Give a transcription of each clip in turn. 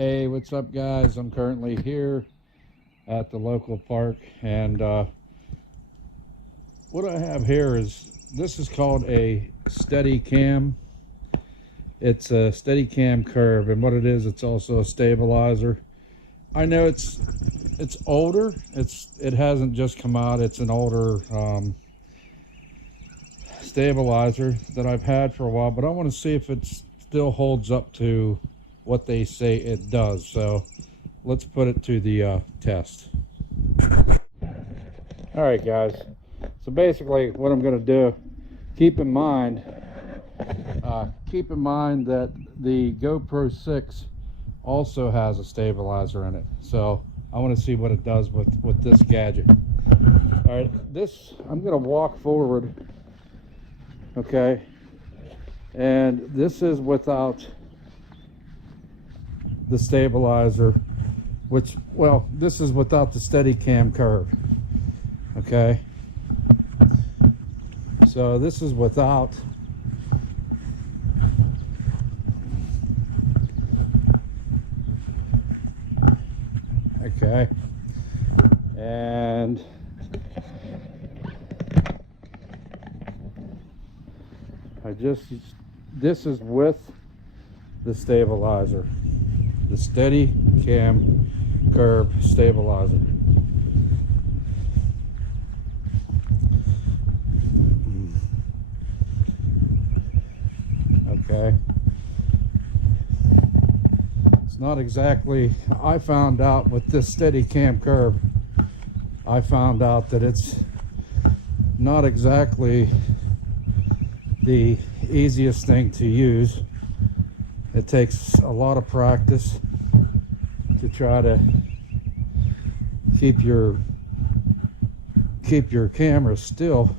Hey, what's up guys? I'm currently here at the local park, and what I have here is, this is called a Steadicam. It's a Steadicam curve, and what it is, it's also a stabilizer. I know it's older. It hasn't just come out. It's an older stabilizer that I've had for a while, but I want to see if it still holds up to what they say it does. So let's put it to the test. All right guys, so basically what I'm going to do, keep in mind that the GoPro 6 also has a stabilizer in it, so I want to see what it does with this gadget. All right, I'm going to walk forward, okay, and this is without the stabilizer, this is without the Steadicam curve, okay. So this is without. Okay, and this is with the stabilizer, the Steadicam curve stabilizer. Okay, it's not exactly, I found out with this Steadicam curve, I found out that it's not exactly the easiest thing to use. It takes a lot of practice to try to keep your camera still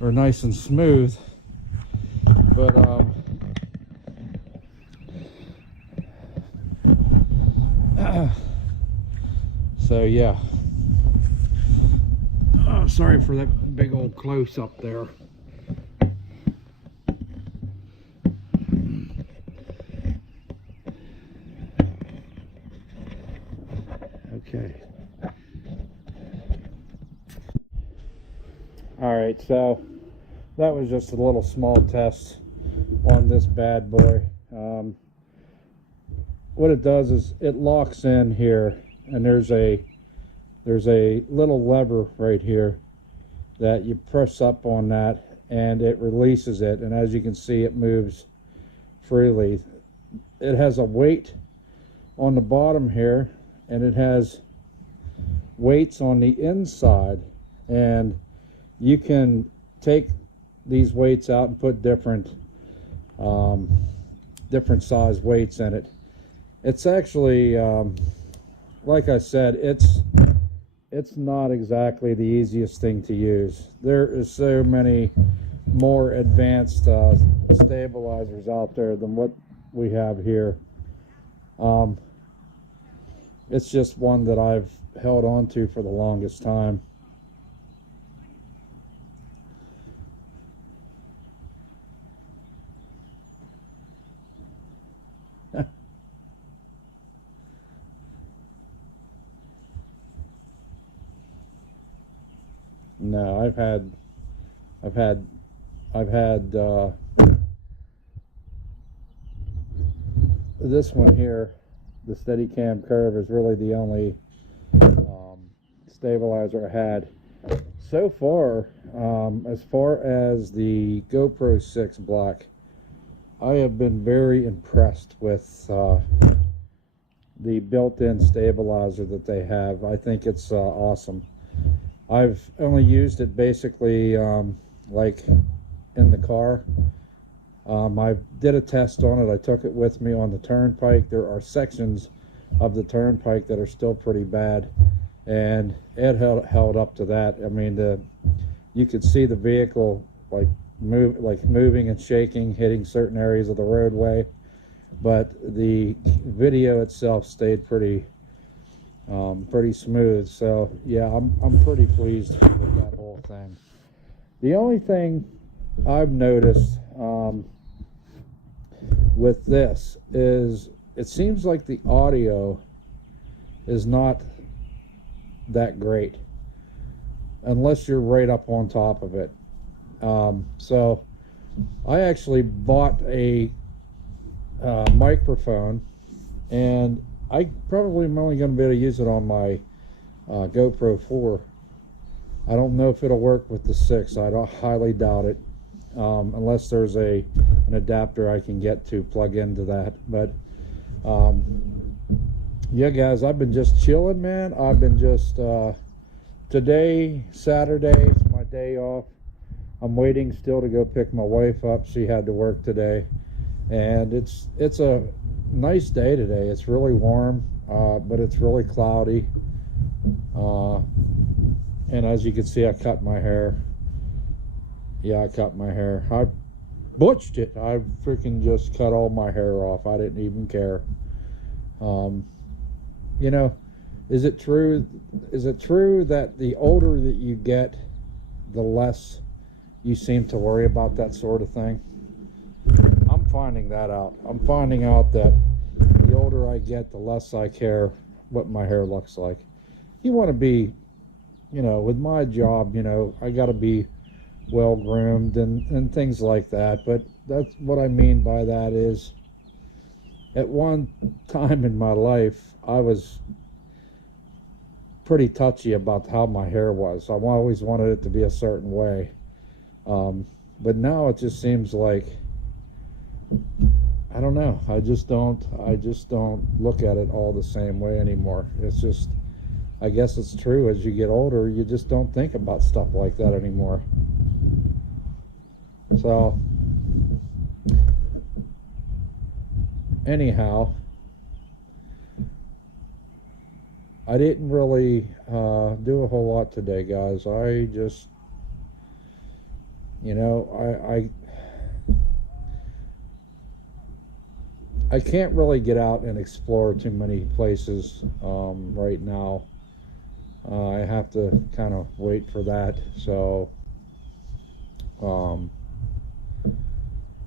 or nice and smooth, but so yeah. Oh, sorry for that big old close-up there. Okay. All right, so that was just a little small test on this bad boy. What it does is it locks in here, and there's a little lever right here that you press up on that, and it releases it, and as you can see, it moves freely. It has a weight on the bottom here, and it has weights on the inside, and you can take these weights out and put different size weights in it. It's actually like I said, it's not exactly the easiest thing to use. There is so many more advanced stabilizers out there than what we have here. It's just one that I've held on to for the longest time. No, I've had this one here. The Steadicam curve is really the only stabilizer I had so far. As far as the GoPro 6 Black, I have been very impressed with the built-in stabilizer that they have. I think it's awesome. I've only used it basically like in the car. I did a test on it. I took it with me on the turnpike. There are sections of the turnpike that are still pretty bad, and it held up to that. I mean, you could see the vehicle moving and shaking, hitting certain areas of the roadway, but the video itself stayed pretty smooth. So yeah, I'm pretty pleased with that whole thing. The only thing I've noticed with this is it seems like the audio is not that great unless you're right up on top of it. So I actually bought a microphone, and I probably am only going to be able to use it on my GoPro 4. I don't know if it'll work with the 6. I highly doubt it, unless there's an adapter I can get to plug into that. But yeah, guys, I've been just chilling, man. I've been just today, Saturday, it's my day off. I'm waiting still to go pick my wife up. She had to work today, and it's a nice day today. It's really warm, but it's really cloudy. And as you can see, I cut my hair. Yeah, I cut my hair. I butched it. I freaking just cut all my hair off. I didn't even care. You know, is it true that the older that you get, the less you seem to worry about that sort of thing? I'm finding that out. I'm finding out that the older I get, the less I care what my hair looks like. You want to be, you know, with my job, you know, I got to be well groomed and things like that. But that's what I mean by that is, at one time in my life, I was pretty touchy about how my hair was. I always wanted it to be a certain way. But now it just seems like, I don't know, I just don't look at it all the same way anymore. It's just, I guess it's true, as you get older, you just don't think about stuff like that anymore. So anyhow, I didn't really do a whole lot today, guys. I just, you know, I can't really get out and explore too many places right now. I have to kind of wait for that. So,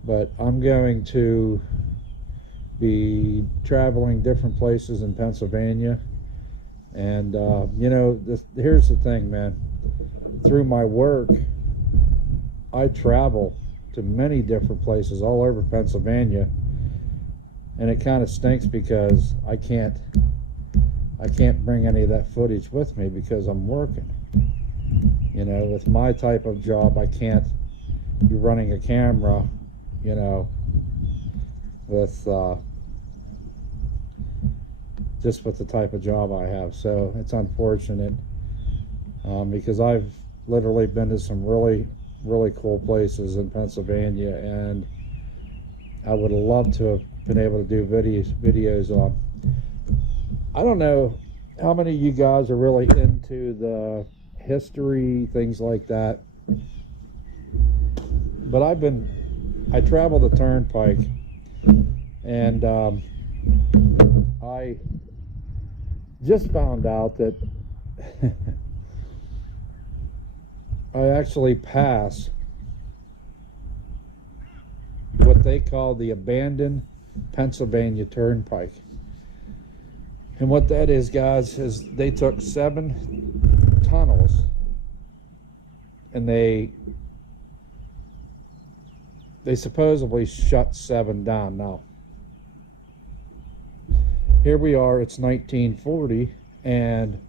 but I'm going to be traveling different places in Pennsylvania. And, you know, here's the thing, man. Through my work, I travel to many different places all over Pennsylvania. And it kind of stinks because I can't bring any of that footage with me because I'm working. You know, with my type of job, I can't be running a camera, you know, with just with the type of job I have. So it's unfortunate, because I've literally been to some really cool places in Pennsylvania, and I would love to have been able to do videos on. I don't know how many of you guys are really into the history, things like that, but I travel the turnpike, and I just found out that I actually pass what they call the abandoned Pennsylvania Turnpike. And what that is, guys, is they took 7 tunnels and they supposedly shut 7 down. Now, here we are, it's 1940, and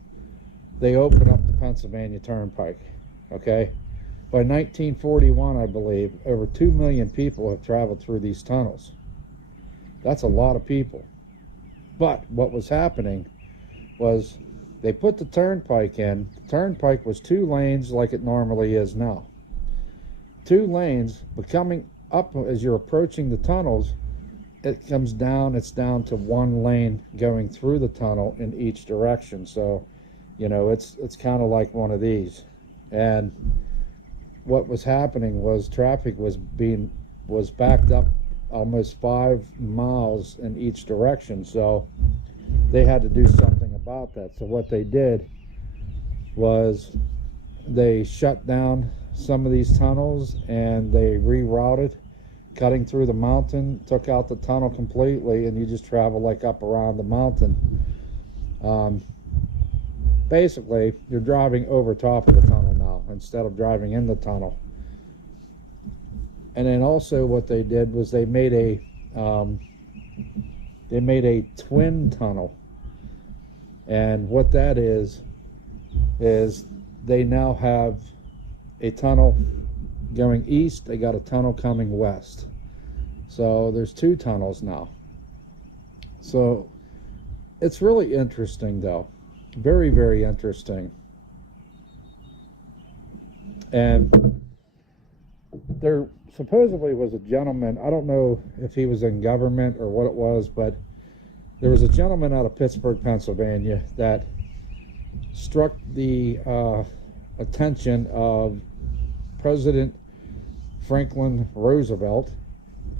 they open up the Pennsylvania Turnpike, okay? By 1941, I believe, over 2 million people have traveled through these tunnels. That's a lot of people. But what was happening was they put the turnpike in. The turnpike was 2 lanes like it normally is now. 2 lanes, but coming up as you're approaching the tunnels, it comes down, it's down to 1 lane going through the tunnel in each direction. So, you know, it's kind of like one of these. And what was happening was traffic was backed up almost 5 miles in each direction. So they had to do something about that. So what they did was they shut down some of these tunnels and they rerouted cutting through the mountain, took out the tunnel completely, and you just travel like up around the mountain. Basically, you're driving over top of the tunnel now instead of driving in the tunnel. And then also what they did was they made a twin tunnel. And what that is they now have a tunnel going east, they got a tunnel coming west. So there's two tunnels now. So it's really interesting though. Very, very interesting. And there supposedly was a gentleman, I don't know if he was in government or what it was, but there was a gentleman out of Pittsburgh, Pennsylvania that struck the attention of President Franklin Roosevelt,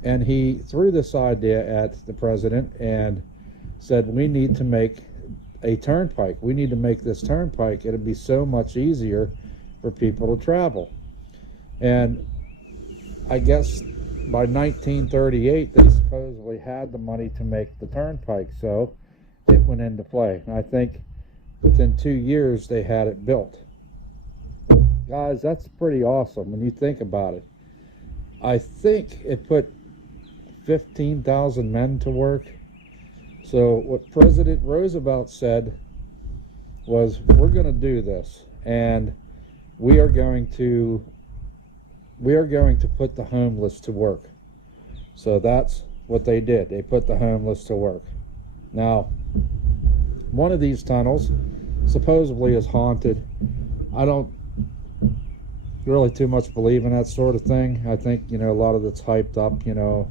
and he threw this idea at the president and said, we need to make a turnpike. We need to make this turnpike. It'd be so much easier for people to travel. And I guess by 1938 they supposedly had the money to make the turnpike, so it went into play. And I think within 2 years they had it built. Guys, that's pretty awesome when you think about it. I think it put 15,000 men to work. So what President Roosevelt said was, we're going to do this, and we are going to put the homeless to work. So that's what they did. They put the homeless to work. Now, one of these tunnels supposedly is haunted. I don't really too much believe in that sort of thing. I think, you know, a lot of it's hyped up, you know.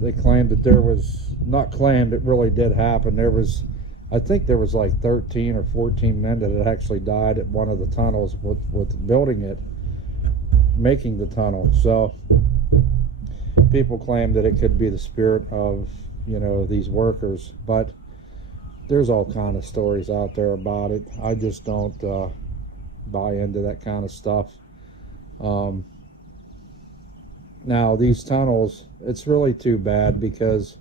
They claimed that there was, not claimed, it really did happen. There was, I think there was like 13 or 14 men that had actually died at one of the tunnels with building it, making the tunnel. So people claim that it could be the spirit of, you know, these workers, but there's all kind of stories out there about it. I just don't buy into that kind of stuff. Now these tunnels, it's really too bad because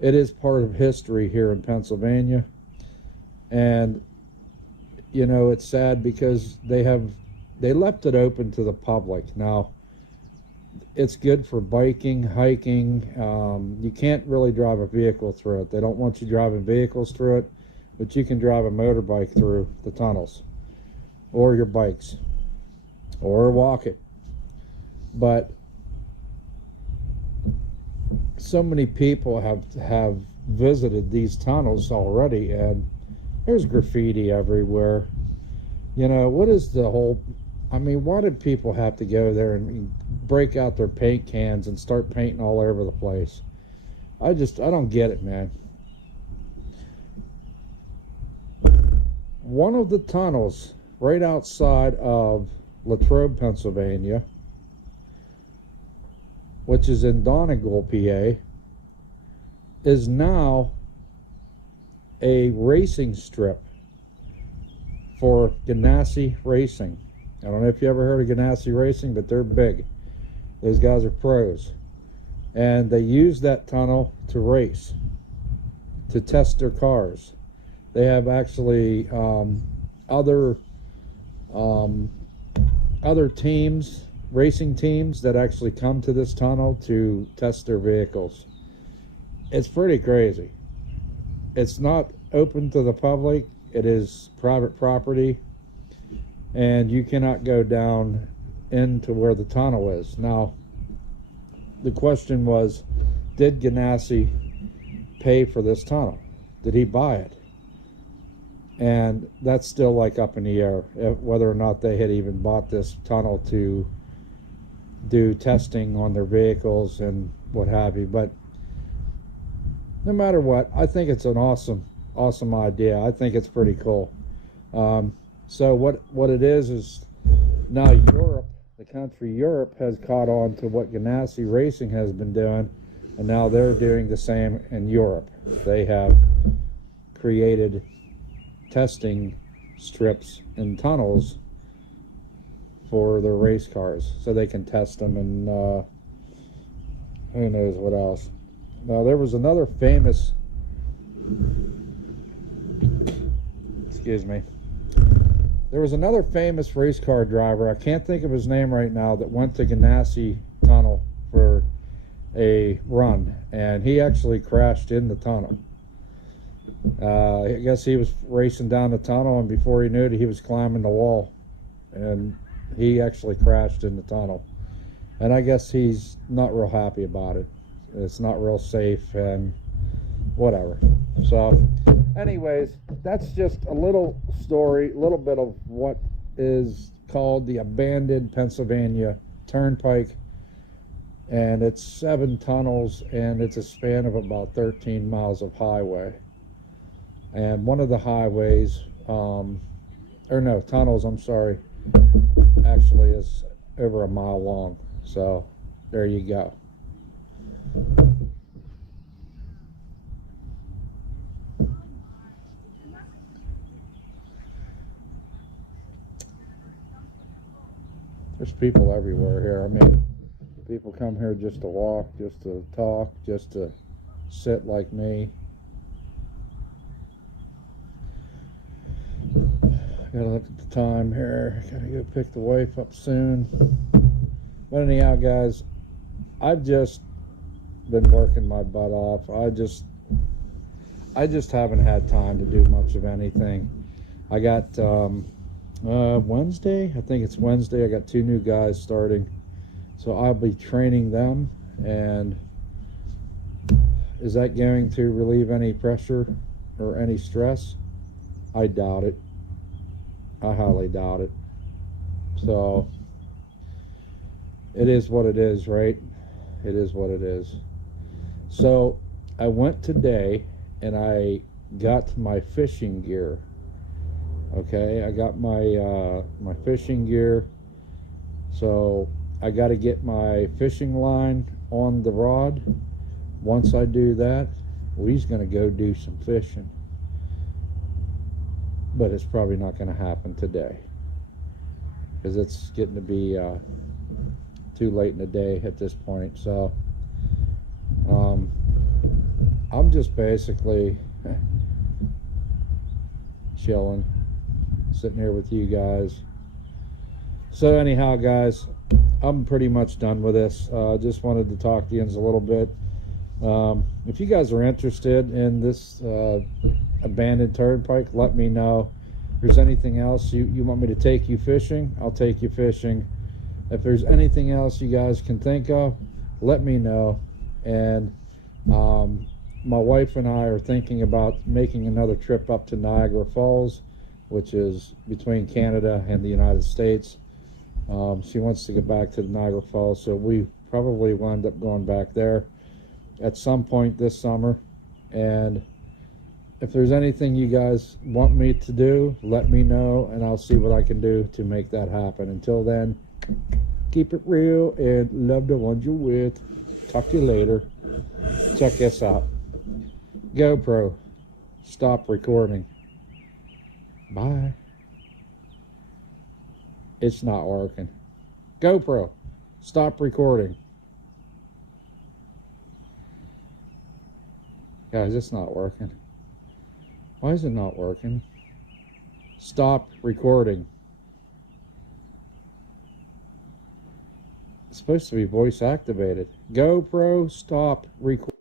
it is part of history here in Pennsylvania, and you know, it's sad because they left it open to the public. Now it's good for biking, hiking. You can't really drive a vehicle through it. They don't want you driving vehicles through it, but you can drive a motorbike through the tunnels, or your bikes, or walk it. But so many people have visited these tunnels already, and there's graffiti everywhere. You know, what is the whole, I mean, why did people have to go there and break out their paint cans and start painting all over the place? I don't get it, man. One of the tunnels right outside of Latrobe, Pennsylvania, which is in Donegal, PA, is now a racing strip for Ganassi Racing. I don't know if you ever heard of Ganassi Racing, but they're big. Those guys are pros. And they use that tunnel to race, to test their cars. They have actually other teams, racing teams, that actually come to this tunnel to test their vehicles. It's pretty crazy. It's not open to the public. It is private property, and you cannot go down into where the tunnel is. Now, the question was, did Ganassi pay for this tunnel? Did he buy it? And that's still like up in the air, whether or not they had even bought this tunnel to do testing on their vehicles and what have you. But no matter what, I think it's an awesome idea. I think it's pretty cool. So what it is now Europe, the country Europe, has caught on to what Ganassi Racing has been doing, and now they're doing the same in Europe. They have created testing strips and tunnels for their race cars so they can test them and who knows what else. Now, there was another famous, excuse me, there was another famous race car driver, I can't think of his name right now, that went to Ganassi Tunnel for a run, and he actually crashed in the tunnel. I guess he was racing down the tunnel, and before he knew it, he was climbing the wall, and he actually crashed in the tunnel. And I guess he's not real happy about it. It's not real safe and whatever. So anyways, that's just a little story, a little bit of what is called the abandoned Pennsylvania Turnpike. And it's 7 tunnels, and it's a span of about 13 miles of highway. And one of the highways, or no, tunnels, I'm sorry, actually is over a mile long. So there you go. There's people everywhere here. I mean, people come here just to walk, just to talk, just to sit like me. Gotta look at the time here. Gotta go pick the wife up soon. But anyhow, guys, I've just been working my butt off. I just haven't had time to do much of anything. I got Wednesday, I think it's Wednesday, I got 2 new guys starting, so I'll be training them. And is that going to relieve any pressure or any stress? I doubt it. I highly doubt it. So it is what it is, right? It is what it is. So I went today and I got my fishing gear. Okay, I got my my fishing gear. So I got to get my fishing line on the rod. Once I do that, we's gonna go do some fishing. But it's probably not going to happen today, because it's getting to be too late in the day at this point. So I'm just basically chilling, sitting here with you guys. So anyhow, guys, I'm pretty much done with this. Just wanted to talk to you a little bit. If you guys are interested in this abandoned turnpike, let me know. If there's anything else you want me to take you fishing, I'll take you fishing. If there's anything else you guys can think of, let me know. And my wife and I are thinking about making another trip up to Niagara Falls, which is between Canada and the United States. She wants to get back to the Niagara Falls, so we probably will end up going back there at some point this summer. And if there's anything you guys want me to do, let me know, and I'll see what I can do to make that happen. Until then, keep it real and love the ones you're with. Talk to you later. Check this out. GoPro, stop recording. Bye. It's not working. GoPro, stop recording. Guys, it's not working. Why is it not working? Stop recording. It's supposed to be voice activated. GoPro, stop recording.